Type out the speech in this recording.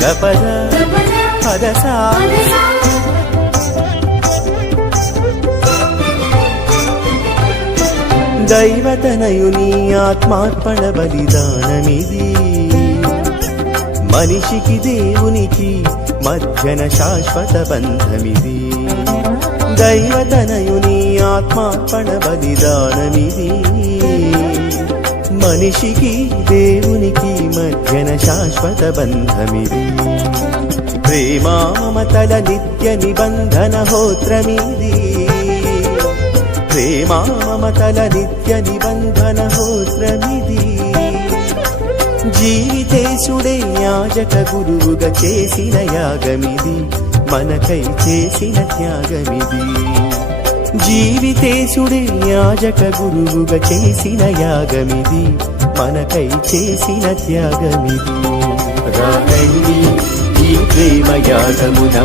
గపద పదసా దైవతనయుని ఆత్మార్పణ బలిదానమిది మనిషికి దేవునికి మధ్యన శాశ్వత బంధమిది దైవతనయుని ఆత్మార్పణ బలిదానమిది మనిషికి దేవునికి మధ్యన శాశ్వత బంధమిది ప్రేమా మమతల నిత్య నిబంధన హోత్రమిది ప్రేమా మమతల నిత్య నిబంధన హోత్రమిది జీవితేశుడే యాజక గురువుగా చేసిన యాగమిది మనకై చేసిన త్యాగమిది జీవితేశుడే యాజక గురువుగా చేసిన యాగమిది మనకై చేసిన త్యాగమిది రాగండి ఈ ప్రేమ యాగమున